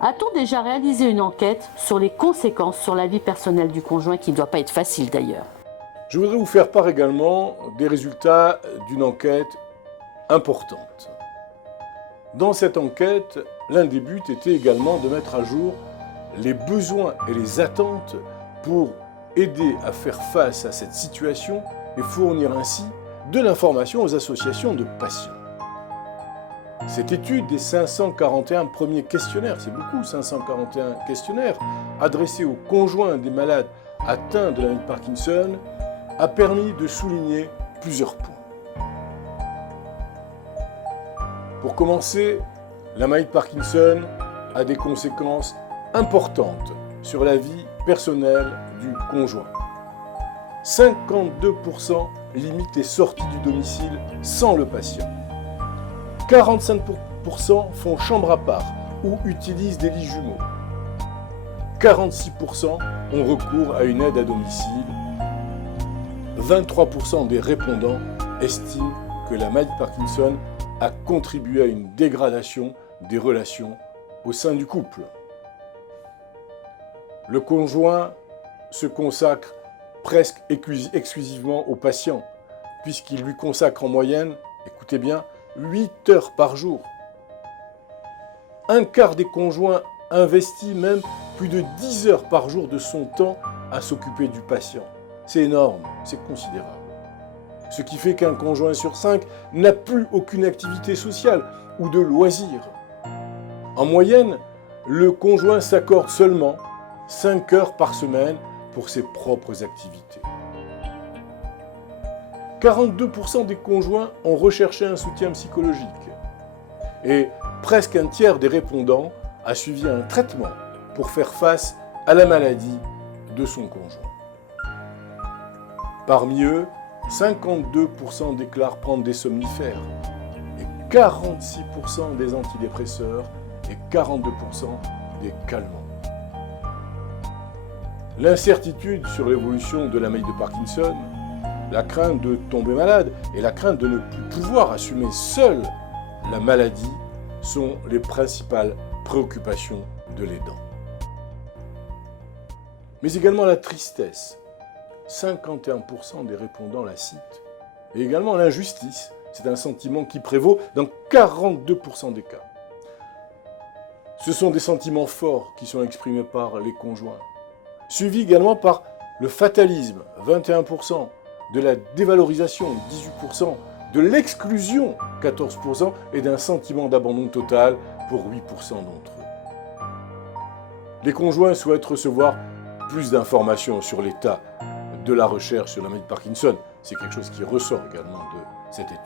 A-t-on déjà réalisé une enquête sur les conséquences sur la vie personnelle du conjoint, qui ne doit pas être facile d'ailleurs? Je voudrais vous faire part également des résultats d'une enquête importante. Dans cette enquête, l'un des buts était également de mettre à jour les besoins et les attentes pour aider à faire face à cette situation et fournir ainsi de l'information aux associations de patients. Cette étude des 541 premiers questionnaires, c'est beaucoup 541 questionnaires, adressés aux conjoints des malades atteints de la maladie de Parkinson, a permis de souligner plusieurs points. Pour commencer, la maladie de Parkinson a des conséquences importantes sur la vie personnelle du conjoint. 52% limitent les sorties du domicile sans le patient. 45% font chambre à part ou utilisent des lits jumeaux. 46% ont recours à une aide à domicile. 23% des répondants estiment que la maladie de Parkinson a contribué à une dégradation des relations au sein du couple. Le conjoint se consacre presque exclusivement au patient, puisqu'il lui consacre en moyenne, écoutez bien, 8 heures par jour. Un quart des conjoints investit même plus de 10 heures par jour de son temps à s'occuper du patient. C'est énorme, c'est considérable. Ce qui fait qu'un conjoint sur 5 n'a plus aucune activité sociale ou de loisirs. En moyenne, le conjoint s'accorde seulement 5 heures par semaine pour ses propres activités. 42% des conjoints ont recherché un soutien psychologique et presque un tiers des répondants a suivi un traitement pour faire face à la maladie de son conjoint. Parmi eux, 52% déclarent prendre des somnifères et 46% des antidépresseurs et 42% des calmants. L'incertitude sur l'évolution de la maladie de Parkinson, la crainte de tomber malade et la crainte de ne plus pouvoir assumer seul la maladie sont les principales préoccupations de l'aidant. Mais également la tristesse. 51% des répondants la citent. Et également l'injustice. C'est un sentiment qui prévaut dans 42% des cas. Ce sont des sentiments forts qui sont exprimés par les conjoints. Suivi également par le fatalisme, 21%, de la dévalorisation, 18%, de l'exclusion, 14%, et d'un sentiment d'abandon total pour 8% d'entre eux. Les conjoints souhaitent recevoir plus d'informations sur l'état de la recherche sur la maladie de Parkinson. C'est quelque chose qui ressort également de cette étude.